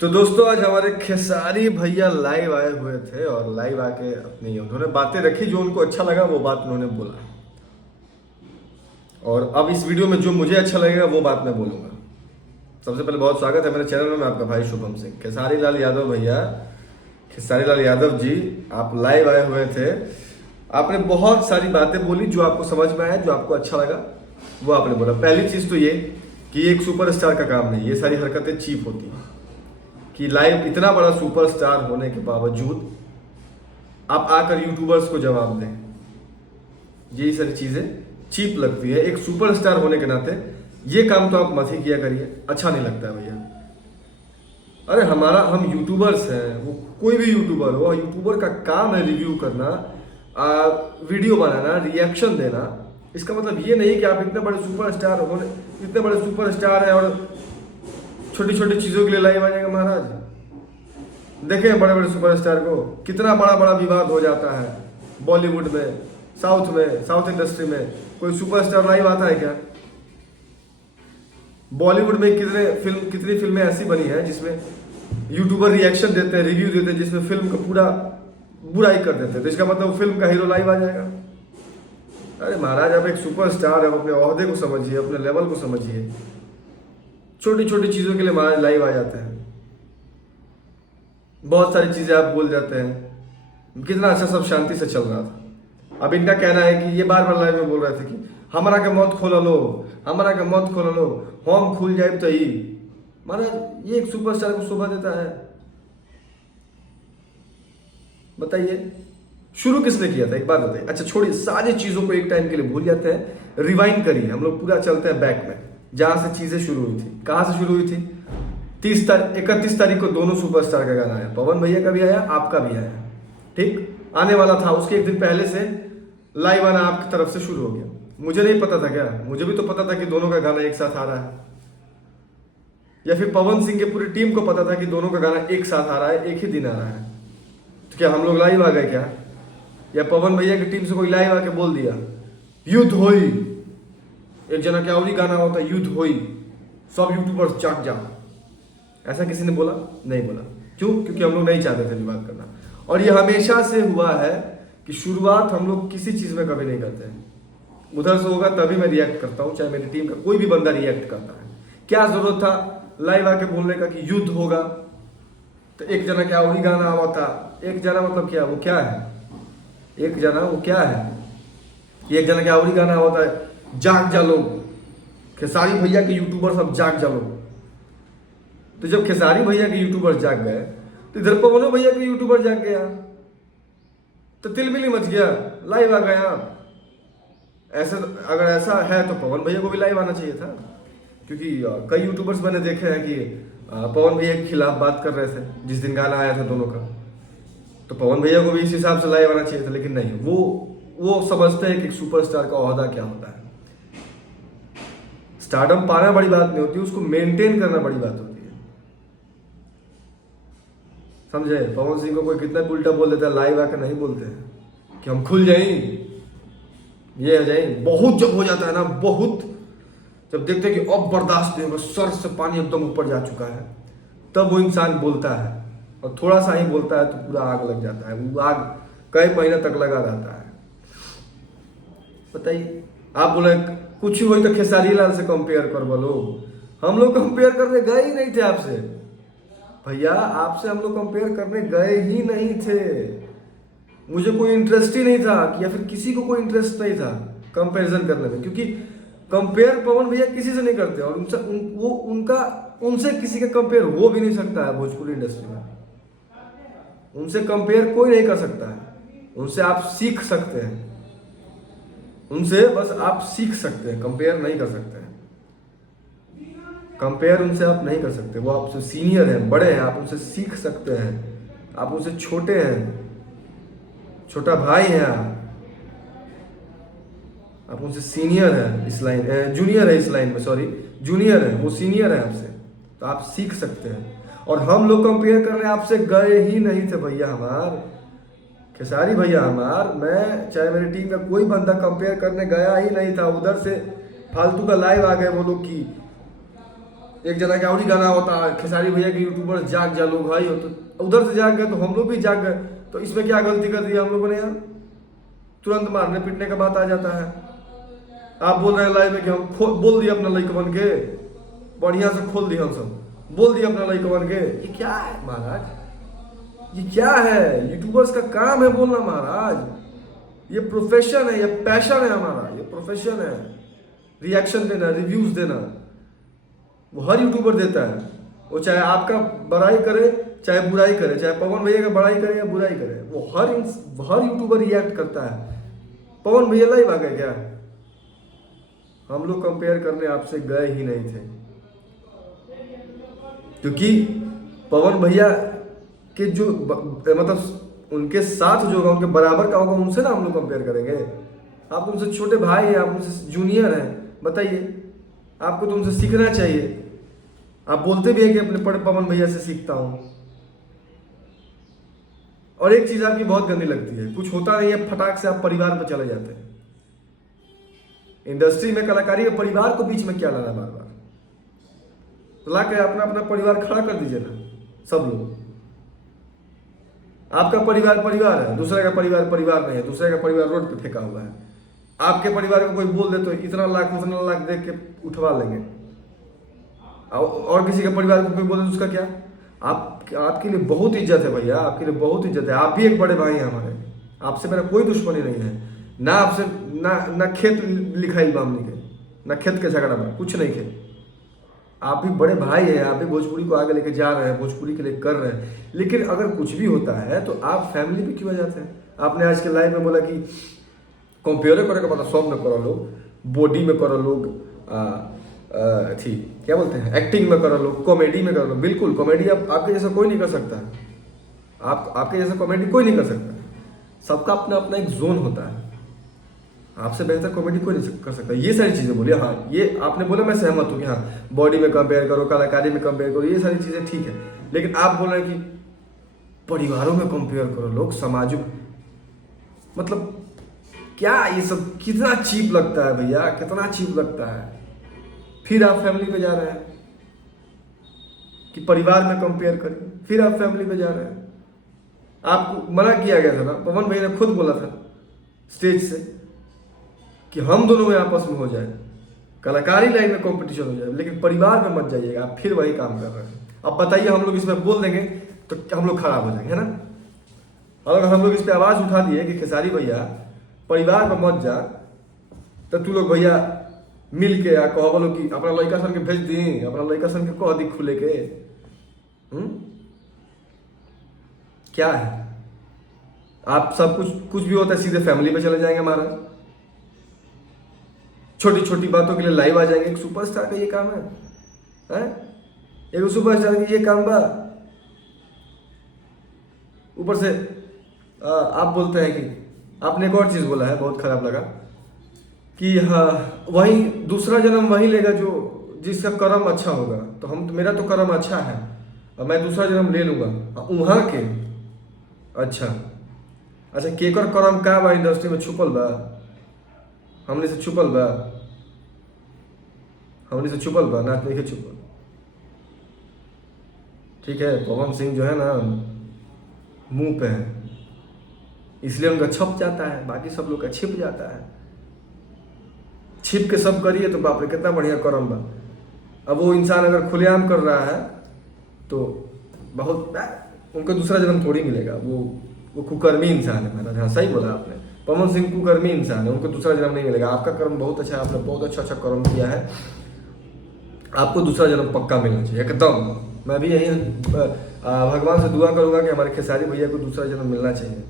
तो दोस्तों आज हमारे खेसारी भैया लाइव आए हुए थे और लाइव आके अपनी उन्होंने बातें रखी जो उनको अच्छा लगा वो बात उन्होंने बोला। और अब इस वीडियो में जो मुझे अच्छा लगेगा वो बात मैं बोलूंगा। सबसे पहले बहुत स्वागत है मेरे चैनल में, मैं आपका भाई शुभम सिंह। खेसारी लाल यादव भैया, खेसारी लाल यादव जी, आप लाइव आए हुए थे। आपने बहुत सारी बातें बोली जो आपको समझ में आया, जो आपको अच्छा लगा वो आपने बोला। पहली चीज तो ये कि एक सुपरस्टार का काम नहीं, ये सारी हरकतें चीप होती हैं कि लाइव इतना बड़ा सुपरस्टार होने के बावजूद आप आकर यूट्यूबर्स को जवाब दें। यही सारी चीजें चीप लगती है। एक सुपरस्टार होने के नाते ये काम तो आप मत ही किया करिए, अच्छा नहीं लगता है भैया। अरे हम यूट्यूबर्स हैं, वो कोई भी यूट्यूबर हो, यूट्यूबर का काम है रिव्यू करना, वीडियो बनाना, रिएक्शन देना। इसका मतलब ये नहीं कि आप इतने बड़े सुपरस्टार हैं और छोटी छोटी चीजों के लिए लाइव आ जाएगा। महाराज देखें बड़े बड़े सुपरस्टार को, कितना बड़ा बड़ा विवाद हो जाता है बॉलीवुड में, साउथ इंडस्ट्री में। कोई सुपरस्टार लाइव आता है क्या? बॉलीवुड में कितनी फिल्में ऐसी बनी हैं जिसमें यूट्यूबर रिएक्शन देते हैं, रिव्यू देते हैं, जिसमें फिल्म का पूरा बुराई कर देते हैं। तो इसका मतलब फिल्म का हीरो लाइव आ जाएगा? अरे महाराज आप एक सुपरस्टार है, अपने ओहदे को समझिए, अपने लेवल को समझिए। छोटी छोटी चीजों के लिए महाराज लाइव आ जाते हैं, बहुत सारी चीजें आप बोल जाते हैं। कितना अच्छा सब शांति से चल रहा था। अब इनका कहना है कि ये बार बार लाइव में बोल रहे थे कि हमारा के मौत खोल लो, हमारा के मौत खोल लो, होम खुल जाए तो ही। महाराज ये एक सुपरस्टार को शोभा देता है? बताइए शुरू किसने किया था, एक बात बताइए। अच्छा छोड़िए, सारी चीजों को एक टाइम के लिए भूल जाते हैं, रिवाइंड करिए। हम लोग पूरा चलते हैं बैक में, जहां से चीजें शुरू हुई थी। कहां से शुरू हुई थी? 31 तारीख को दोनों सुपरस्टार का गाना आया, पवन भैया का भी आया, आपका भी आया। ठीक आने वाला था, उसके एक दिन पहले से लाइव आना आपकी तरफ से शुरू हो गया। मुझे नहीं पता था क्या? मुझे भी तो पता था कि दोनों का गाना एक साथ आ रहा है, या फिर पवन सिंह के पूरी टीम को पता था कि दोनों का गाना एक साथ आ रहा है, एक ही दिन आ रहा है। तो क्या हम लोग लाइव आ गए क्या? या पवन भैया की टीम से कोई लाइव आके बोल दिया युद्ध होई, एक जना क्या और ही गाना होता युद्ध होई, सब यूट्यूबर्स जाग जाओ? ऐसा किसी ने बोला? नहीं बोला। क्यों? क्योंकि हम लोग नहीं चाहते थे विवाद करना। और ये हमेशा से हुआ है कि शुरुआत हम लोग किसी चीज में कभी नहीं करते हैं। उधर से होगा तभी मैं रिएक्ट करता हूं, चाहे मेरी टीम का कोई भी बंदा रिएक्ट करता है। क्या जरूरत था लाइव आके बोलने का कि युद्ध होगा? तो एक जना क्या और ही गाना हुआ था। एक जना मतलब क्या? वो क्या है? एक जना वो क्या है? एक जना क्या और ही गाना होता है, जाग जा लोग, खेसारी भैया के यूट्यूबर सब जाग जा लोग। तो जब खेसारी भैया के यूट्यूबर जाग गए तो इधर पवनो भैया के यूट्यूबर जाग गया, तो तिलमिली मच गया, लाइव आ गया। ऐसा अगर ऐसा है तो पवन भैया को भी लाइव आना चाहिए था, क्योंकि कई यूट्यूबर्स मैंने देखे हैं कि पवन भैया के खिलाफ बात कर रहे थे जिस दिन गाना आया था दोनों का। तो पवन भैया को भी इस हिसाब से लाइव आना चाहिए था, लेकिन नहीं। वो समझते हैं कि सुपरस्टार का ओहदा क्या होता है। स्टारडम पाना बड़ी बात नहीं होती, उसको मेंटेन करना बड़ी बात होती है। समझे? पवन सिंह को कोई कितना उल्टा बोल देता है, लाइव आकर नहीं बोलते हैं कि हम खुल जाएं, ये हो जाए। बहुत जब हो जाता है ना, बहुत जब देखते हैं कि अब बर्दाश्त नहीं होगा, सर से पानी एकदम ऊपर जा चुका है, तब वो इंसान बोलता है। और थोड़ा सा ही बोलता है तो पूरा आग लग जाता है। वो आग कई महीने तक लगा रहता है। बताइए, आप बोले कुछ ही हो तो खेसारी लाल से कंपेयर कर बोलो। हम लोग कंपेयर करने गए ही नहीं थे आपसे भैया, आपसे हम लोग कंपेयर करने गए ही नहीं थे। मुझे कोई इंटरेस्ट ही नहीं था, या फिर किसी को कोई इंटरेस्ट नहीं था कंपैरिजन करने में, क्योंकि कंपेयर पवन भैया किसी से नहीं करते और उनसे किसी का कंपेयर हो भी नहीं सकता है भोजपुरी इंडस्ट्री में। उनसे कंपेयर कोई नहीं कर सकता है। उनसे आप सीख सकते हैं, उनसे बस आप सीख सकते हैं, कंपेयर नहीं कर सकते हैं। कंपेयर उनसे आप नहीं कर सकते। वो आपसे सीनियर हैं, बड़े हैं, आप उनसे सीख सकते हैं। आप उनसे छोटे हैं, छोटा भाई हैं आप उनसे सीनियर है इस लाइन, जूनियर है इस लाइन में, सॉरी जूनियर है, वो सीनियर है आपसे, तो आप सीख सकते हैं। और हम लोग कंपेयर करने आपसे गए ही नहीं थे भैया। खेसारी भैया मैं चाहे मेरी टीम का कोई बंदा कंपेयर करने गया ही नहीं था। उधर से फालतू का लाइव आ गए वो लोग कि एक जना का और ही गाना होता है, खेसारी भैया के यूट्यूबर जाग जा लोग भाई हो, तो उधर से जाग गए तो हम लोग भी जाग गए, तो इसमें क्या गलती कर दी हम लोगों ने यार? तुरंत मारने पीटने का बात आ जाता है। आप बोल रहे हैं लाइव में कि हम बोल दिए अपना लड़का बन के, बढ़िया से खोल दिया हम सब, बोल दिया अपना लड़का बन के। ये क्या है महाराज, ये क्या है? यूट्यूबर्स का काम है बोलना महाराज, ये प्रोफेशन है, ये पैशन है हमारा, ये प्रोफेशन है। रिएक्शन देना, रिव्यूज देना, वो हर यूट्यूबर देता है। वो चाहे आपका बड़ाई करे चाहे बुराई करे, चाहे पवन भैया का बड़ाई करे या बुराई करे, वो हर यूट्यूबर रिएक्ट करता है। पवन भैया लाइव आ गए क्या? हम लोग कंपेयर करने आपसे गए ही नहीं थे, क्योंकि पवन भैया के जो मतलब उनके साथ जो होगा, उनके बराबर का होगा, उनसे ना हम लोग कंपेयर करेंगे। आप तो उनसे छोटे भाई हैं, आप उनसे जूनियर हैं, बताइए, आपको तो उनसे सीखना चाहिए। आप बोलते भी हैं कि अपने बड़े पवन भैया से सीखता हूं। और एक चीज आपकी बहुत गंदी लगती है, कुछ होता नहीं है फटाक से आप परिवार पर चले जाते हैं। इंडस्ट्री में कलाकारी में परिवार को बीच में क्या लाना बार बार? तो ला के अपना अपना परिवार खड़ा कर दीजिए ना सब लोग। आपका परिवार परिवार है, दूसरे का परिवार परिवार नहीं है, दूसरे का परिवार रोड पे फेंका हुआ है। आपके परिवार को कोई बोल दे तो इतना लाख उतना लाख देख के उठवा लेंगे, और किसी के परिवार को कोई बोले तो उसका क्या? आपके लिए बहुत इज्जत है भैया, आपके लिए बहुत इज्जत है। आप भी एक बड़े भाई हैं हमारे, आपसे मेरा कोई दुश्मनी नहीं है ना, आपसे ना खेत लिखाई बामनी के, ना खेत के झगड़ा में, कुछ नहीं खेत। आप भी बड़े भाई हैं, आप भी भोजपुरी को आगे लेके जा रहे हैं, भोजपुरी के लिए कर रहे हैं। लेकिन अगर कुछ भी होता है तो आप फैमिली पे क्यों आ जाते हैं? आपने आज के लाइव में बोला कि कंपेयर करे का मतलब सब में करो लोग, बॉडी में करो लोग, थी क्या बोलते हैं, एक्टिंग में करो लोग, कॉमेडी में करो लोग। बिल्कुल, कॉमेडी आपके जैसा कोई नहीं कर सकता, आपके जैसा कॉमेडी कोई नहीं कर सकता। सबका अपना अपना एक जोन होता है, आपसे बेहतर कॉमेडी कोई नहीं कर सकता। ये सारी चीज़ें बोलिए, हाँ ये आपने बोला, मैं सहमत हूँ कि हाँ बॉडी में कंपेयर करो, कलाकारी में कंपेयर करो, ये सारी चीज़ें ठीक है। लेकिन आप बोल रहे हैं कि परिवारों में कंपेयर करो लोग, समाजों, मतलब क्या ये सब? कितना चीप लगता है भैया, कितना चीप लगता है। फिर आप फैमिली पे जा रहे हैं कि परिवार में कंपेयर करिए, फिर आप फैमिली पे जा रहे हैं। आपको मना किया गया था ना, पवन भाई ने खुद बोला था स्टेज से कि हम दोनों में आपस में हो जाए, कलाकारी लाइन में कंपटीशन हो जाए, लेकिन परिवार में मत जाइएगा। आप फिर वही काम कर रहे हैं। अब बताइए, हम लोग इसमें बोल देंगे तो हम लोग खराब हो जाएंगे, है ना? अगर हम लोग इस पर आवाज उठा दिए कि खेसारी भैया परिवार में मत जा, तो तू लोग भैया मिल के या कह बोलो कि अपना लड़का सन के भेज दी, अपना लड़का सन के कह दी खुले के। क्या है? आप सब कुछ भी होता है सीधे फैमिली पे चले जाएंगे महाराज, छोटी छोटी बातों के लिए लाइव आ जाएंगे। एक सुपरस्टार का ये काम है? एक सुपरस्टार का ये काम बा। ऊपर से आप बोलते हैं कि आपने एक और चीज बोला है, बहुत खराब लगा कि हाँ वही दूसरा जन्म वही लेगा जो जिसका कर्म अच्छा होगा। तो मेरा तो कर्म अच्छा है और मैं दूसरा जन्म ले लूंगा वहाँ के। अच्छा केकर कर्म का बा इंडस्ट्री में छुपल बा, हमने से छुपल बा, ना देखे छुपल। ठीक है, पवन सिंह जो है ना मुंह पे है, इसलिए उनका छप जाता है, बाकी सब लोग का छिप जाता है। छिप के सब करिए तो बाप रे कितना बढ़िया कर्म बा। अब वो इंसान अगर खुलेआम कर रहा है तो बहुत उनको दूसरा जन्म थोड़ी मिलेगा। वो कुकर्मी इंसान है महाराज। हाँ सही बोला आपने, पवन सिंह कुकर्मी इंसान है, उनको दूसरा जन्म नहीं मिलेगा। आपका कर्म बहुत अच्छा है, आपने बहुत अच्छा कर्म किया है, आपको दूसरा जन्म पक्का मिलना चाहिए एकदम। मैं भी यही भगवान से दुआ करूंगा कि हमारे खेसारी भैया को दूसरा जन्म मिलना चाहिए।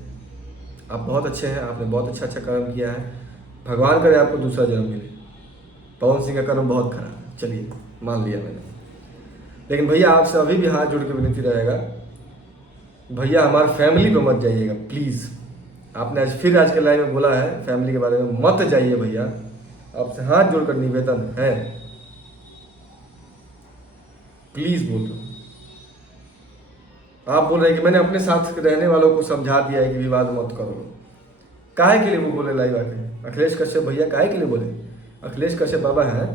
आप बहुत अच्छे हैं, आपने बहुत अच्छा कर्म किया है, भगवान करे आपको दूसरा जन्म मिले। पवन सिंह का कर्म बहुत खराब है, चलिए मान लिया मैंने। लेकिन भैया आपसे अभी भी हाथ जोड़ के विनती रहेगा, भैया हमारे फैमिली पे मत जाइएगा प्लीज़। आपने आज के लाइव में बोला है फैमिली के बारे में, मत जाइए भैया, आपसे हाथ जोड़कर निवेदन है, प्लीज बोल दो। आप बोल रहे हैं कि मैंने अपने साथ रहने वालों को समझा दिया है कि विवाद मत करो। काहे के लिए वो बोले लाइव आके? अखिलेश कश्यप भैया काहे के लिए बोले? अखिलेश कश्यप बाबा हैं,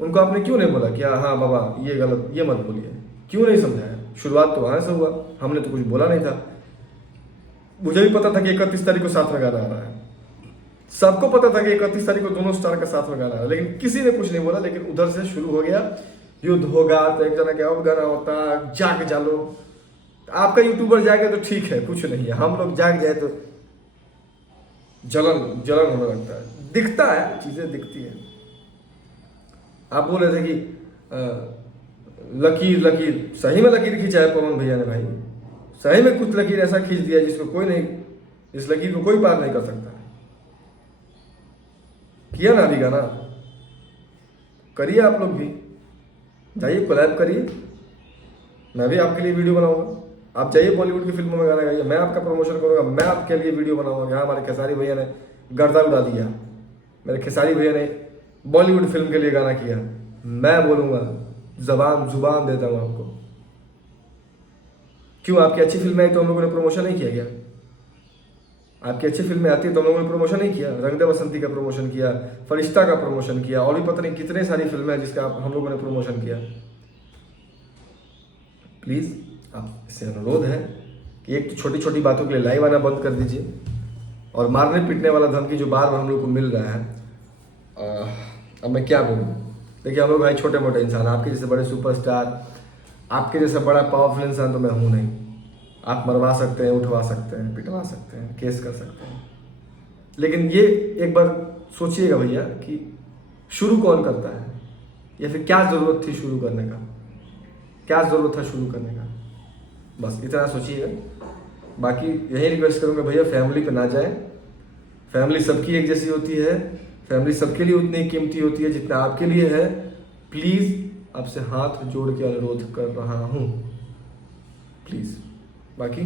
उनको आपने क्यों नहीं बोला कि हाँ बाबा ये गलत, ये मत बोलिए? क्यों नहीं समझाया? शुरुआत तो वहाँ से हुआ, हमने तो कुछ बोला नहीं था। मुझे भी पता था कि 31 तारीख को साथ में गाना आ रहा है, सबको पता था कि 31 तारीख को दोनों स्टार का साथ में गाना है, लेकिन किसी ने कुछ नहीं बोला। लेकिन उधर से शुरू हो गया, युद्ध होगा तो एक जना के अब गाना होता, जाग जालो। आपका यूट्यूबर जाएगा तो ठीक है, कुछ नहीं है, हम लोग जाग जाए तो जलन जलन होने लगता है। दिखता है, चीजें दिखती है। आप बोल रहे थे कि लकीर लकीर, सही में लकीर खींचा है पवन भैया ने भाई, सही में कुछ लकीर ऐसा खींच दिया जिसको कोई नहीं, इस लकीर को कोई पार नहीं कर सकता। किया ना अभी गाना, करिए आप लोग भी, जाइए कोलैब करिए, मैं भी आपके लिए वीडियो बनाऊंगा। आप जाइए बॉलीवुड की फिल्मों में गाना गाइए, मैं आपका प्रमोशन करूंगा, मैं आपके लिए वीडियो बनाऊंगा। यहाँ हमारे खेसारी भैया ने गर्दा उड़ा दिया, मेरे खेसारी भैया ने बॉलीवुड फिल्म के लिए गाना किया, मैं बोलूंगा, जुबान देता हूँ आपको। क्यों? आपकी अच्छी फिल्में आई तो हम लोगों ने प्रमोशन नहीं किया क्या? आपकी अच्छी फिल्में आती है तो हम लोगों ने प्रमोशन नहीं किया? रंग दे बसंती का प्रमोशन किया, फरिश्ता का प्रमोशन किया, और भी पता नहीं कितने सारी फिल्में हैं जिसका हम लोगों ने प्रमोशन किया। प्लीज़ आप इससे अनुरोध है कि एक तो छोटी छोटी बातों के लिए लाइव आना बंद कर दीजिए, और मारने पीटने वाला धमकी जो बार बार हम लोग को मिल रहा है, अब मैं क्या बोलूँ। देखिए हम लोग भाई छोटे मोटे इंसान, आपके जैसे बड़े सुपरस्टार, आपके जैसा बड़ा पावरफुल इंसान तो मैं हूँ नहीं। आप मरवा सकते हैं, उठवा सकते हैं, पिटवा सकते हैं, केस कर सकते हैं, लेकिन ये एक बार सोचिएगा भैया कि शुरू कौन करता है, या फिर क्या ज़रूरत थी शुरू करने का, क्या ज़रूरत था शुरू करने का, बस इतना सोचिएगा। बाकी यही रिक्वेस्ट करूँगा भैया, फैमिली पे ना जाएं। फैमिली सबकी एक जैसी होती है, फैमिली सबके लिए उतनी कीमती होती है जितना आपके लिए है। प्लीज़ आपसे हाथ जोड़ के अनुरोध कर रहा हूँ, प्लीज़। बाकी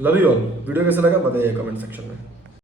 लव यू ऑल। वीडियो कैसा लगा बताइए कमेंट सेक्शन में।